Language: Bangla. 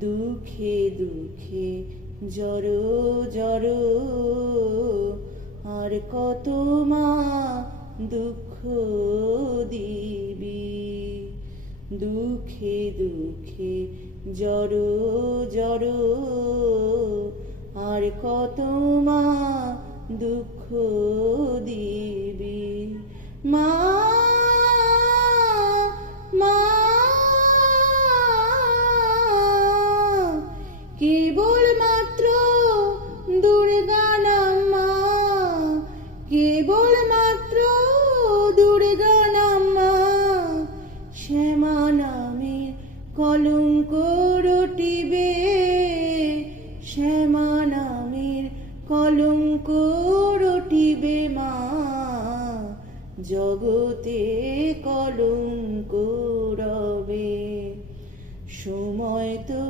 দুঃখে দুঃখে জড়ো জড়ো। আর কত মা দুঃখ দিবি? দুঃখে দুঃখে জড়ো জড়ো। আর কত মা দুঃখ দিবি? কেবল দুর্গা নাম্মা কেবল দুর্গা নাম্মা শ্যামা নামের কলঙ্ক রটিবে। শ্যামা নামের কলঙ্ক রটিবে মা। জগতে কলঙ্ক রবে। সময় তো